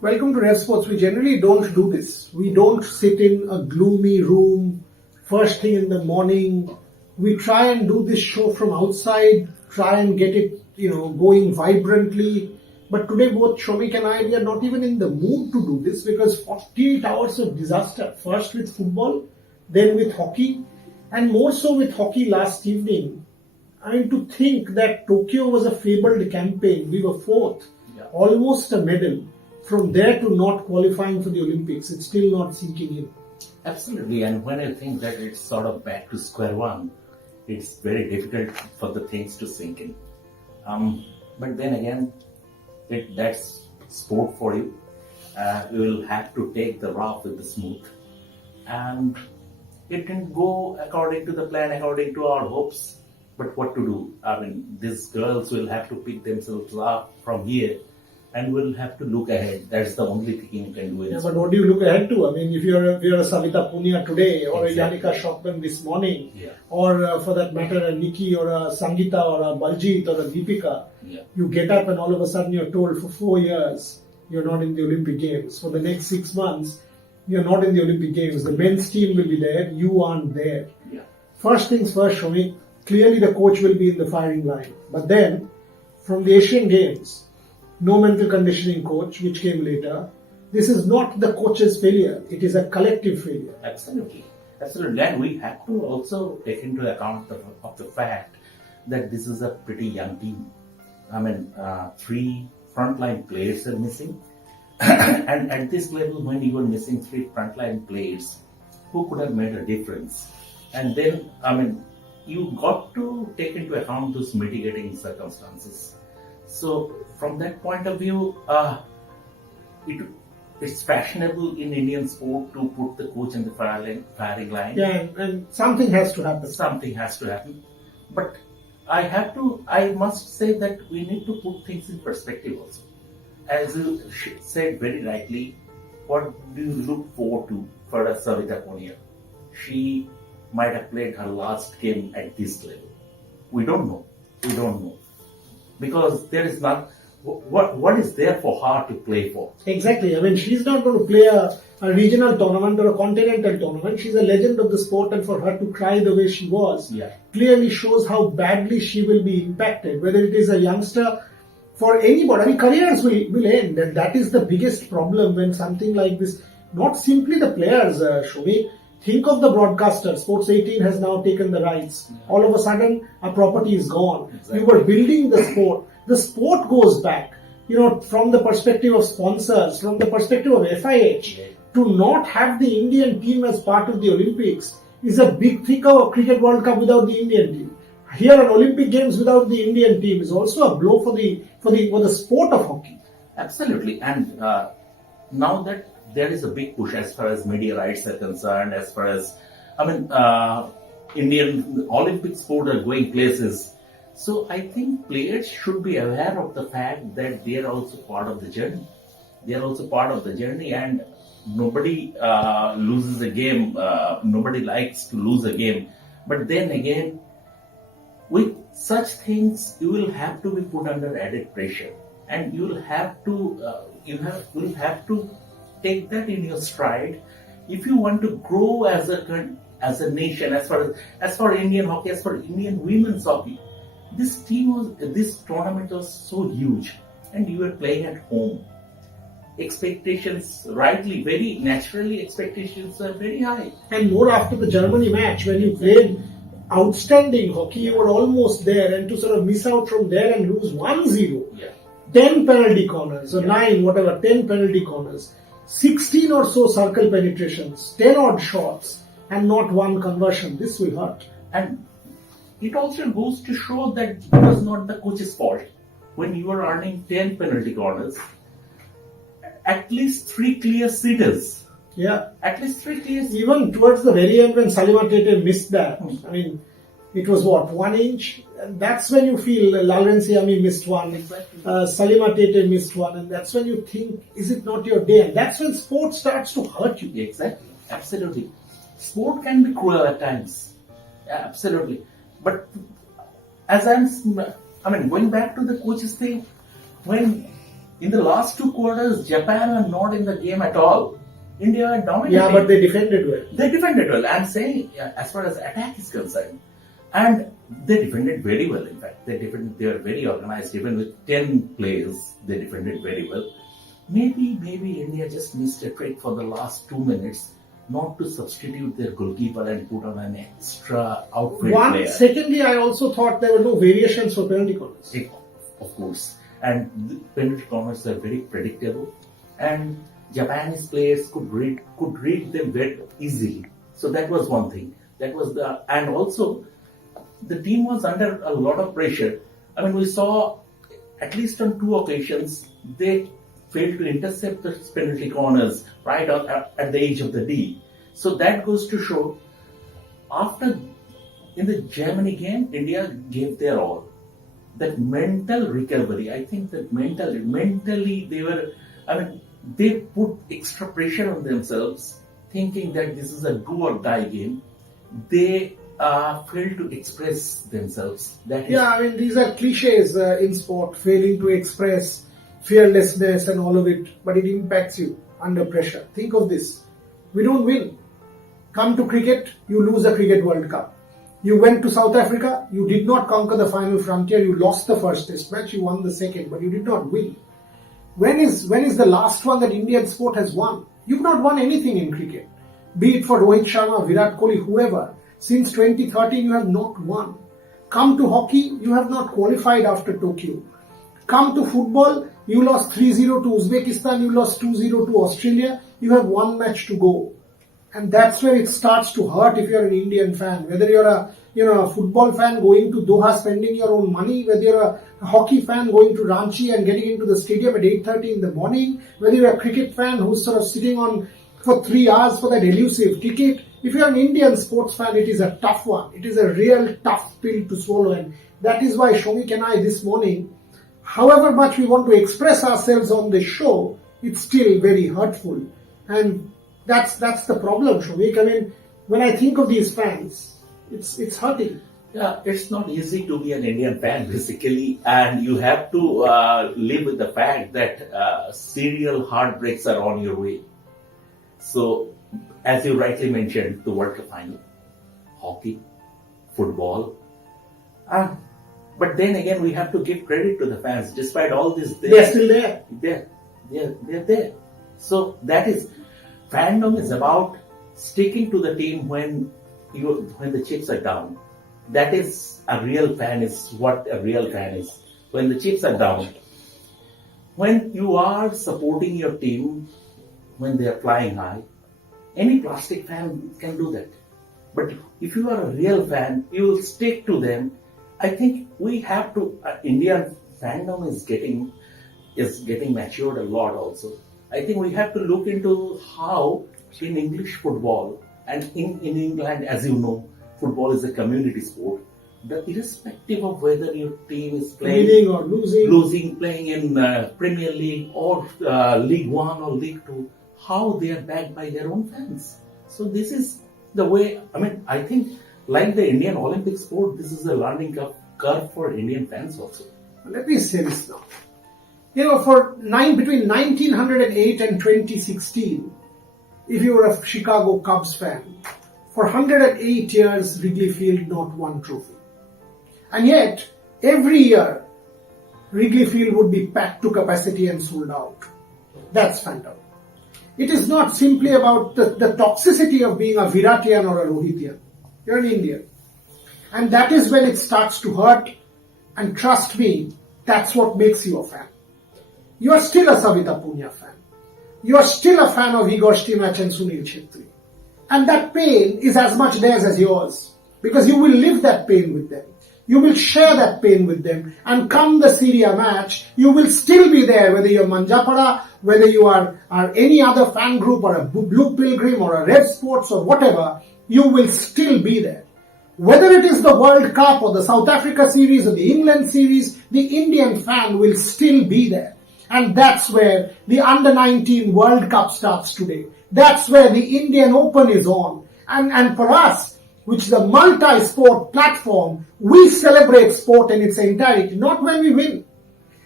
Welcome to RevSportz. We generally don't do this. We don't sit in a gloomy room first thing in the morning. We try and do this show from outside, try and get it, going vibrantly. But today both Shomik and I, we are not even in the mood to do this because 48 hours of disaster. First with football, then with hockey, and more so with hockey last evening. I mean, to think that Tokyo was a fabled campaign. We were fourth, almost a medal. From there to not qualifying for the Olympics, it's still not sinking in. Absolutely, and when I think that it's sort of back to square one, it's very difficult for the things to sink in. But then again, that's sport for you. You will have to take the rough with the smooth. And it didn't go according to the plan, according to our hopes. But what to do? I mean, these girls will have to pick themselves up from here. And we'll have to look ahead. That's the only thing you can do. But what do you look ahead to? I mean, if you're a Savita Punia today, or exactly. A Yannicka Schockman this morning, or for that matter, a Nikki or a Sangeeta or a Baljit or a Deepika, you get up and all of a sudden you're told for 4 years you're not in the Olympic Games. For the next 6 months, you're not in the Olympic Games. The men's team will be there. You aren't there. First things first, Shomik, clearly the coach will be in the firing line. But then, from the Asian Games, no mental conditioning coach, which came later. This is not the coach's failure. It is a collective failure. Absolutely. And we have to also take into account of the fact that this is a pretty young team. I mean, 3 frontline players are missing. And at this level, when you were missing 3 frontline players, who could have made a difference? And then, I mean, you got to take into account those mitigating circumstances. So, from that point of view, it's fashionable in Indian sport to put the coach in the firing line. Yeah, and something has to happen. Something has to happen. But I must say that we need to put things in perspective also. As you said very rightly, what do you look forward to for a Savita Punia? She might have played her last game at this level. We don't know. Because there is not, what is there for her to play for? Exactly. I mean, she's not going to play a regional tournament or a continental tournament. She's a legend of the sport, and for her to cry the way she was clearly shows how badly she will be impacted. Whether it is a youngster, for anybody, I mean, careers will end. And that is the biggest problem when something like this, not simply the players, Shomi. Think of the broadcaster. Sports 18 has now taken the rights. All of a sudden, a property is gone. Exactly. You were building the sport. The sport goes back. From the perspective of sponsors, from the perspective of FIH, to not have the Indian team as part of the Olympics is a big thing of a Cricket World Cup without the Indian team. Here, an Olympic Games without the Indian team is also a blow for the sport of hockey. Absolutely, and now that there is a big push as far as media rights are concerned, as far as, Indian Olympic sport are going places. So I think players should be aware of the fact that they are also part of the journey. And nobody loses a game. Nobody likes to lose a game. But then again, with such things, you will have to be put under added pressure, and you will have to take that in your stride if you want to grow as a nation. As for Indian hockey, as for Indian women's hockey, this tournament was so huge, and you were playing at home. Expectations, rightly, very naturally, expectations were very high. And more after the Germany match, when you played outstanding hockey, you were almost there, and to sort of miss out from there and lose 1-0, 10 penalty corners, or 9, whatever, 10 penalty corners. 16 or so circle penetrations, 10 odd shots, and not one conversion. This will hurt. And it also goes to show that it was not the coach's fault. When you were earning 10 penalty corners, at least 3 clear sitters. At least 3 clear sitters. Even towards the very end when Salima Tete missed that, I mean, it was 1 inch? And that's when you feel Lalren Siami missed 1, Salima Tete missed 1, and that's when you think, is it not your day? And that's when sport starts to hurt you. Exactly, absolutely. Sport can be cruel at times. Absolutely. But as going back to the coach's thing, when In the last two quarters, Japan are not in the game at all. India are dominating. Yeah, but they defended well. They defended well. I'm saying, as far as attack is concerned, and they defended very well. In fact, they were very organized. Even with 10 players, they defended very well. Maybe India just missed a trick for the last 2 minutes, not to substitute their goalkeeper and put on an extra outfield player. Secondly, I also thought there were no variations for penalty corners. Of course, and the penalty corners are very predictable, and Japanese players could read them very easily. So that was one thing. And also the team was under a lot of pressure. I mean, we saw at least on 2 occasions they failed to intercept the penalty corners right at the edge of the D. So that goes to show, in the Germany game, India gave their all. That mental recovery, I think that mentally they put extra pressure on themselves, thinking that this is a do or die game. They failed to express themselves. These are cliches in sport, failing to express fearlessness and all of it, but it impacts you under pressure. Think of this. We don't win. Come to cricket, you lose the Cricket World Cup. You went to South Africa, you did not conquer the final frontier, you lost the first test match, you won the second, but you did not win. When is the last one that Indian sport has won? You've not won anything in cricket. Be it for Rohit Sharma, Virat Kohli, whoever. Since 2013, you have not won. Come to hockey, you have not qualified after Tokyo. Come to football, you lost 3-0 to Uzbekistan, you lost 2-0 to Australia, you have 1 match to go. And that's where it starts to hurt if you're an Indian fan. Whether you're a football fan going to Doha spending your own money, whether you're a hockey fan going to Ranchi and getting into the stadium at 8:30 in the morning, whether you're a cricket fan who's sort of sitting on for 3 hours for that elusive ticket. If you're an Indian sports fan, it is a tough one. It is a real tough pill to swallow. And that is why Shomik and I this morning, however much we want to express ourselves on the show, it's still very hurtful. And that's the problem, Shomik. I mean, when I think of these fans, it's hurting. Yeah, it's not easy to be an Indian fan, basically, and you have to live with the fact that serial heartbreaks are on your way. So, as you rightly mentioned, the World Cup final, hockey, football, but then again, we have to give credit to the fans. Despite all this, they're still there. They're there. So that is, fandom is about sticking to the team when the chips are down. That is a real fan. Is what a real fan is. When the chips are down, when you are supporting your team, when they are flying high, any plastic fan can do that. But if you are a real fan, you will stick to them. I think we have to. Indian fandom is getting matured a lot. Also, I think we have to look into how in English football and in England, as you know, football is a community sport. That irrespective of whether your team is winning or losing, playing in Premier League or League One or League Two, how they are backed by their own fans. So this is the way. I mean, I think like the Indian Olympic sport, this is a learning curve for Indian fans also. Let me say this now. Between 1908 and 2016, if you were a Chicago Cubs fan, for 108 years, Wrigley Field not won trophy. And yet, every year, Wrigley Field would be packed to capacity and sold out. That's fandom. It is not simply about the toxicity of being a Viratian or a Rohitian. You're an Indian. And that is when it starts to hurt. And trust me, that's what makes you a fan. You are still a Savita Punya fan. You are still a fan of Igor Stimac and Sunil Chhetri. And that pain is as much theirs as yours. Because you will live that pain with them. You will share that pain with them. And come the Syria match, you will still be there, whether you're Manjapada, whether you are any other fan group or a Blue Pilgrim or a RevSportz or whatever, you will still be there. Whether it is the World Cup or the South Africa series or the England series, the Indian fan will still be there. And that's where the Under-19 World Cup starts today. That's where the Indian Open is on. And for us, which is a multi-sport platform, we celebrate sport in its entirety, not when we win.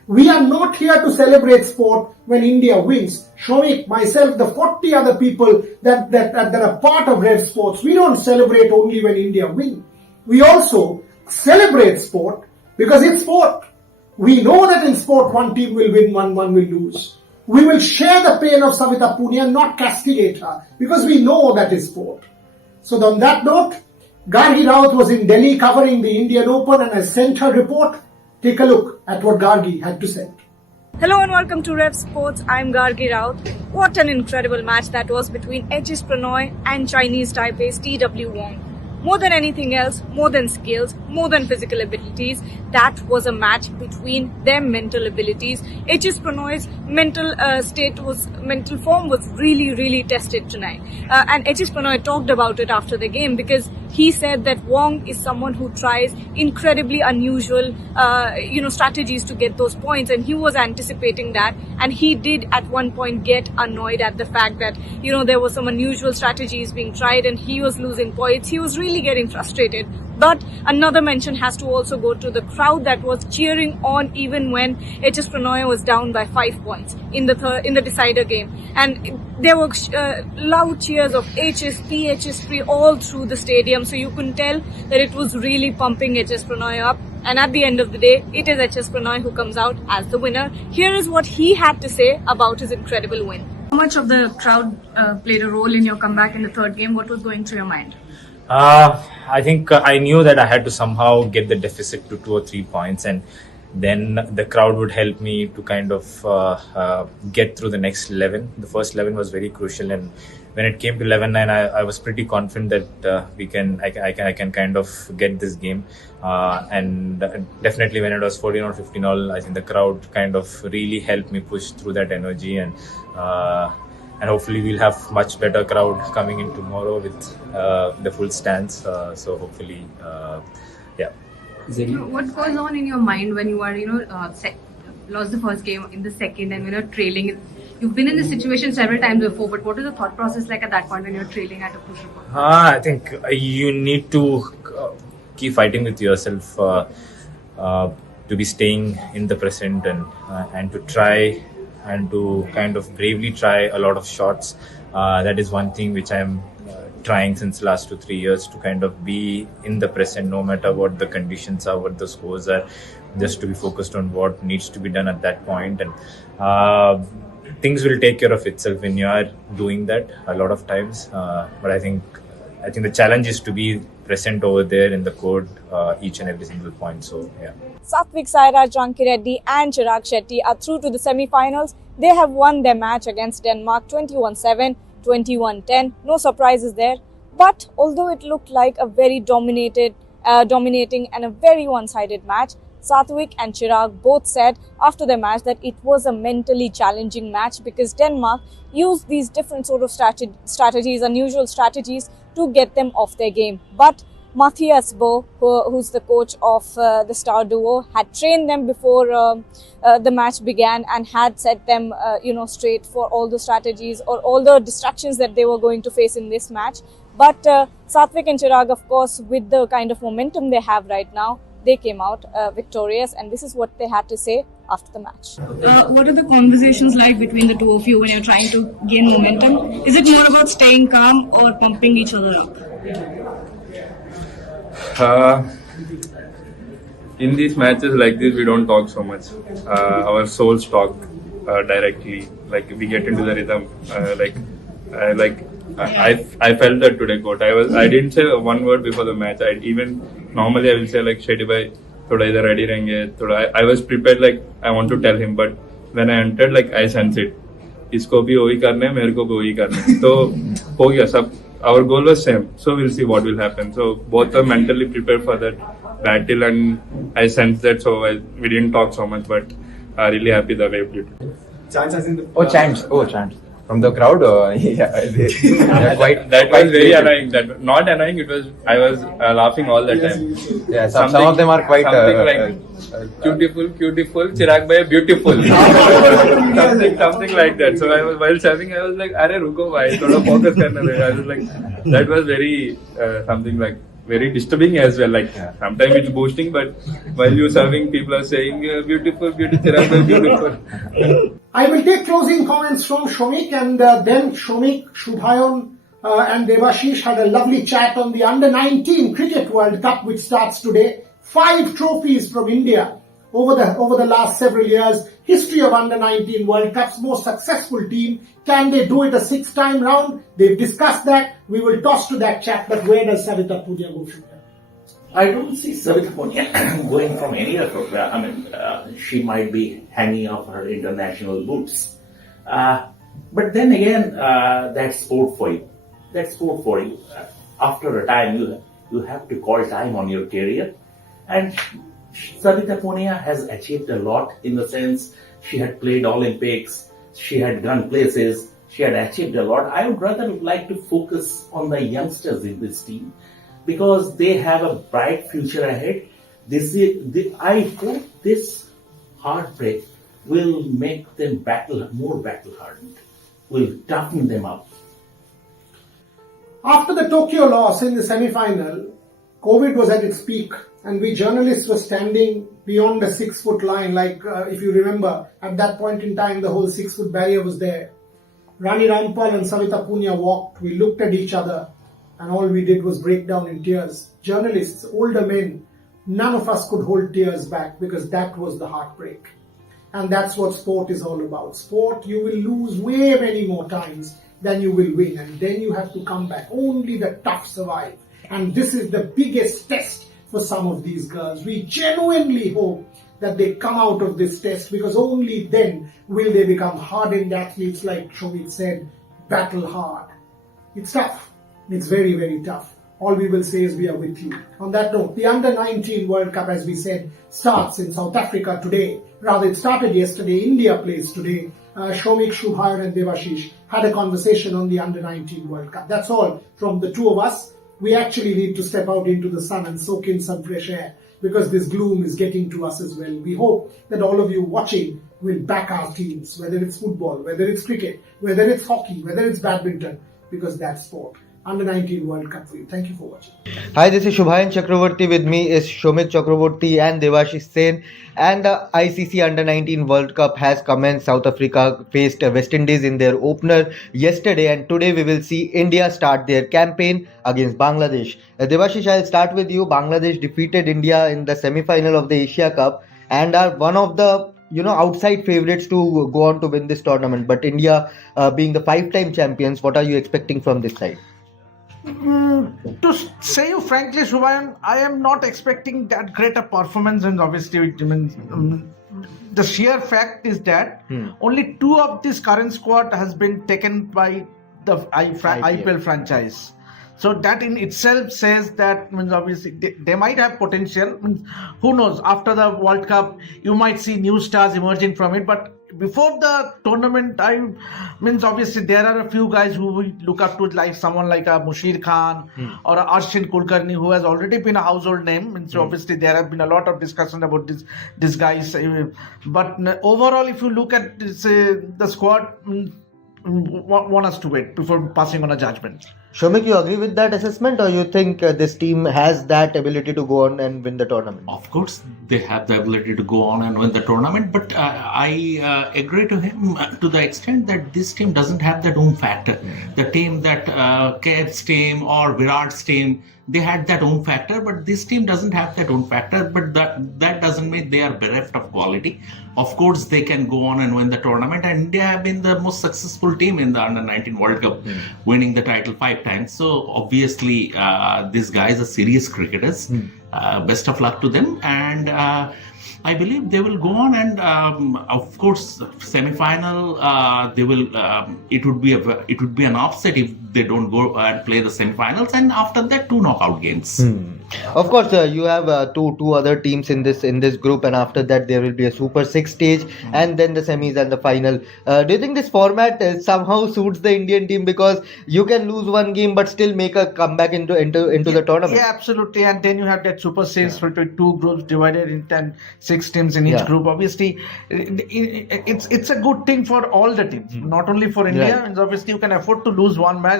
We are not here to celebrate sport when India wins. Shomik, myself, the 40 other people that are part of RevSportz, we don't celebrate only when India wins. We also celebrate sport because it's sport. We know that in sport one team will win, one will lose. We will share the pain of Savita Punia and not castigate her because we know that is sport. So on that note, Gargi Rawat was in Delhi covering the Indian Open and has sent her report. Take a look at what Gargi had to say. Hello and welcome to RevSportz. I'm Gargi Rawat. What an incredible match that was between HS Pranoy and Chinese Taipei's TW Wong. More than anything else, more than skills, more than physical abilities, that was a match between their mental abilities. HS Pranoy's mental form was really tested tonight. And HS Pranoy talked about it after the game because he said that Wong is someone who tries incredibly unusual, strategies to get those points, and he was anticipating that. And he did at one point get annoyed at the fact that, there were some unusual strategies being tried and he was losing points. He was really getting frustrated. But another mention has to also go to the crowd that was cheering on even when HS Pranoy was down by 5 points in the decider game, and there were loud cheers of HS, PHS Free all through the stadium. So you could tell that it was really pumping HS Pranoy up. And at the end of the day, it is HS Pranoy who comes out as the winner. Here is what he had to say about his incredible win. How much of the crowd played a role in your comeback in the third game? What was going through your mind? I think I knew that I had to somehow get the deficit to 2 or 3 points, and then the crowd would help me to kind of get through the next 11. The first 11 was very crucial, and when it came to 11-9, I was pretty confident that I can kind of get this game. And definitely when it was 14 or 15 all, I think the crowd kind of really helped me push through that energy, and hopefully we'll have much better crowd coming in tomorrow with the full stands. So hopefully, yeah. What goes on in your mind when you are, lost the first game in the second and when you're trailing? You've been in this situation several times before, but what is the thought process like at that point when you're trailing at a crucial point? I think you need to keep fighting with yourself to be staying in the present and to try and to kind of bravely try a lot of shots. That is one thing which I'm trying since last 2-3 years, to kind of be in the present no matter what the conditions are, what the scores are, just to be focused on what needs to be done at that point. And things will take care of itself when you are doing that a lot of times. But I think the challenge is to be present over there in the court each and every single point. So yeah. Satvik Sairaj Rankireddy and Chirag Shetty are through to the semi-finals. They have won their match against Denmark 21-7, 21-10. No surprises there. But although it looked like a very dominating and a very one-sided match, Satvik and Chirag both said after the match that it was a mentally challenging match because Denmark used these different sort of strategies, unusual strategies, to get them off their game. But Matthias Bo, who's the coach of the star duo, had trained them before the match began and had set them, straight for all the strategies or all the distractions that they were going to face in this match. But Satvik and Chirag, of course, with the kind of momentum they have right now, they came out victorious, and this is what they had to say after the match. What are the conversations like between the two of you when you're trying to gain momentum? Is it more about staying calm or pumping each other up? In these matches like this, we don't talk so much. Our souls talk directly. Like we get into the rhythm. I felt that today, court. I didn't say one word before the match. Normally I will say like Shetty bhai, thoda idhar ready rahenge. I was prepared, like I want to tell him, but when I entered, like I sense it. Isko bhi wahi karna hai, mere ko bhi wahi karna hai. So ho gaya sab. Our goal was same. So we'll see what will happen. So both are mentally prepared for that battle, and I sense that. So we didn't talk so much, but really happy the way we played. Chants. From the crowd, that was very annoying. That not annoying. I was laughing all the time. Yeah, some of them are quite beautiful. Chirag bhai, beautiful. something like that. So while serving, I was like, "Arey ruko bhai, thoda focus karna hai." I was like, that was very something like very disturbing as well. Like sometimes it's boosting, but while you're serving, people are saying beautiful, beautiful, beautiful. I will take closing comments from Shomik, and then Shomik, Shubhayan and Devashish had a lovely chat on the Under-19 Cricket World Cup, which starts today. 5 trophies from India over the last several years. History of Under-19 World Cups, most successful team. Can they do it a 6th time round? They've discussed that. We will toss to that chat, but where does Savita Punia go from here? I don't see Savita Punia going from any other. I mean, she might be hanging off her international boots. But then again, that's sport for you. That's sport for you. After a time, you have to call time on your career. And Savita Punia has achieved a lot in the sense she had played Olympics, she had gone places, she had achieved a lot. I would rather like to focus on the youngsters in this team because they have a bright future ahead. I hope this heartbreak will make them more battle hardened, will toughen them up. After the Tokyo loss in the semi-final, COVID was at its peak, and we journalists were standing beyond the 6-foot line. Like, if you remember, at that point in time, the whole 6-foot barrier was there. Rani Rampal and Savita Punia walked. We looked at each other, and all we did was break down in tears. Journalists, older men, none of us could hold tears back because that was the heartbreak. And that's what sport is all about. Sport, you will lose way many more times than you will win, and then you have to come back. Only the tough survive. And this is the biggest test for some of these girls. We genuinely hope that they come out of this test because only then will they become hardened athletes, like Shomik said, battle hard. It's tough. It's very, very tough. All we will say is we are with you. On that note, the Under-19 World Cup, as we said, starts in South Africa today. Rather, it started yesterday. India plays today. Shomik, Shubhayan and Devashish had a conversation on the Under-19 World Cup. That's all from the two of us. We actually need to step out into the sun and soak in some fresh air because this gloom is getting to us as well. We hope that all of you watching will back our teams, whether it's football, whether it's cricket, whether it's hockey, whether it's badminton, because that's sport. Under-19 World Cup for you. Thank you for watching. Hi, this is Shubhayan Chakravorty. With me is Shomik Chakravorty and Devashish Sen. And the ICC Under-19 World Cup has commenced. South Africa faced West Indies in their opener yesterday, and today we will see India start their campaign against Bangladesh. Devashish, I'll start with you. Bangladesh defeated India in the semi-final of the Asia Cup and are one of the outside favorites to go on to win this tournament. But India being the 5-time champions, what are you expecting from this side? To say you frankly, Shubhayan, I am not expecting that great a performance, and obviously the sheer fact is that only 2 of this current squad has been taken by the IPL franchise. So that in itself says that obviously they might have potential. Who knows? After the World Cup, you might see new stars emerging from it. But before the tournament, obviously there are a few guys who we look up to, like someone like a Mushir Khan or a Arshin Kulkarni, who has already been a household name. So obviously there have been a lot of discussion about these guys. But overall, if you look at the squad, want us to wait before passing on a judgment. Shomik, you agree with that assessment, or you think this team has that ability to go on and win the tournament? Of course, they have the ability to go on and win the tournament, but I agree to him to the extent that this team doesn't have that own factor. The team that Kev's team or Virat's team, they had that own factor, but this team doesn't have that own factor. But that doesn't mean they are bereft of quality. Of course, they can go on and win the tournament, and India have been the most successful team in the Under-19 World Cup, winning the title 5 times. So obviously, these guys are serious cricketers. Best of luck to them, and I believe they will go on, and of course, semi-final. They will. It would be an offset if they don't go and play the semi-finals, and after that, 2 knockout games. Of course, you have two other teams in this group, and after that there will be a Super 6 stage, and then the semis and the final. Do you think this format somehow suits the Indian team, because you can lose one game but still make a comeback into the tournament? Yeah, absolutely. And then you have that Super 6 with 2 groups divided into 6 teams in each group. Obviously, it's a good thing for all the teams, not only for India. Right. And obviously, you can afford to lose one match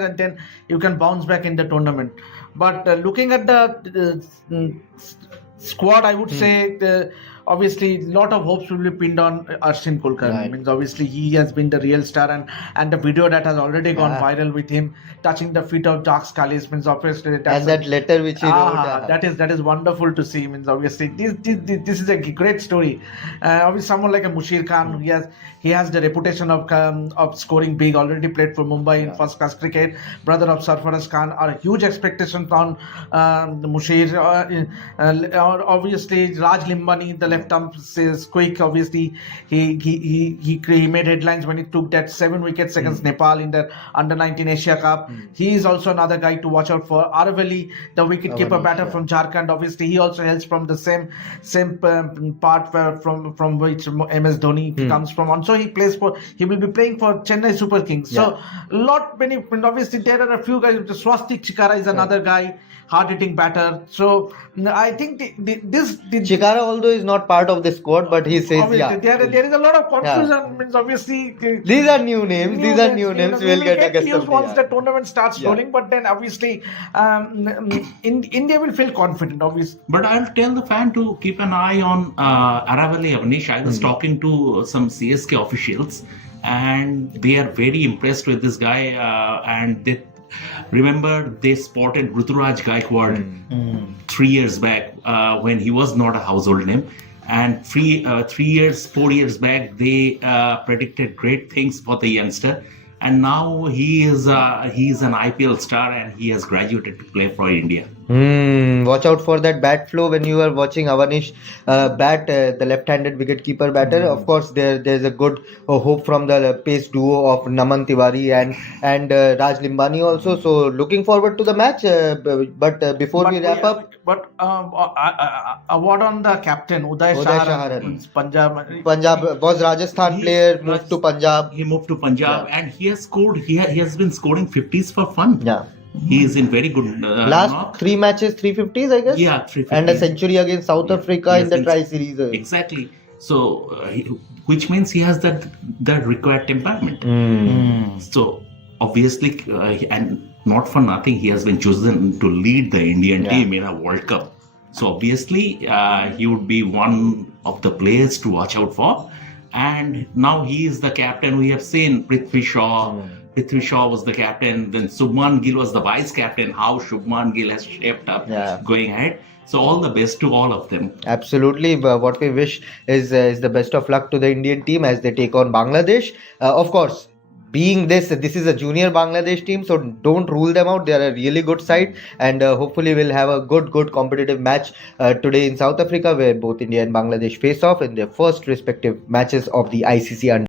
and then you can bounce back in the tournament. But looking at the squad, I would say obviously a lot of hopes will be pinned on Arshin Kulkarni. Right. Means obviously he has been the real star, and the video that has already gone Yeah. viral with him touching the feet of Jacques Kallis means obviously And that letter which he wrote. that is wonderful to see. Means obviously this is a great story. Obviously someone like a Mushir Khan, he has the reputation of scoring big. Already played for Mumbai in first class cricket. Brother of Sarfaraz Khan, are huge expectations on Mushir. Obviously Raj Limbani, the left arm is quick. Obviously he made headlines when he took that 7 wickets against Nepal in the under-19 Asia Cup. He is also another guy to watch out for. Aravalli, the wicket-keeper batter from Jharkhand, obviously he also hails from the same part from which MS Dhoni comes from. And so he will be playing for Chennai Super Kings. So obviously there are a few guys. Swastik Chikara is another guy, hard-hitting batter. So I think this Chikara, although is not part of the squad, but he says, obviously, there is a lot of confusion. Means obviously these are new names. We'll get accustomed once to. the tournament starts rolling. But then obviously India will feel confident. Obviously, But I'll tell the fan to keep an eye on Aravalli Avanish. I was talking to some CSK officials, and they are very impressed with this guy. And they remember they spotted Ruturaj Gaikwad 3 years back when he was not a household name. And 4 years back, they predicted great things for the youngster. And now he is an IPL star, and he has graduated to play for India. Watch out for that bat flow when you are watching Avanish bat, the left-handed wicket-keeper batter. Of course, there's a good hope from the pace duo of Naman Tiwari and Raj Limbani also. So looking forward to the match. But before we wrap up, award on the captain Uday Shaharan, Punjab was Rajasthan player, moved to Punjab. He moved to Punjab, and he has scored. He has been scoring 50s for fun. Yeah. He is in very good Last knock. 3 matches, 350s, I guess. Yeah, 350s. And a century against South Africa in the tri-series. Exactly. So, which means he has that required temperament. So, obviously, and not for nothing, he has been chosen to lead the Indian team in a World Cup. So, obviously, he would be one of the players to watch out for. And now he is the captain. We have seen Prithvi Shaw. Prithvi Shaw was the captain. Then Shubman Gill was the vice captain. How Shubman Gill has shaped up going ahead. So all the best to all of them. Absolutely. What we wish is the best of luck to the Indian team as they take on Bangladesh. Of course, being this is a junior Bangladesh team, so don't rule them out. They are a really good side, and hopefully we'll have a good competitive match today in South Africa, where both India and Bangladesh face off in their first respective matches of the ICC Under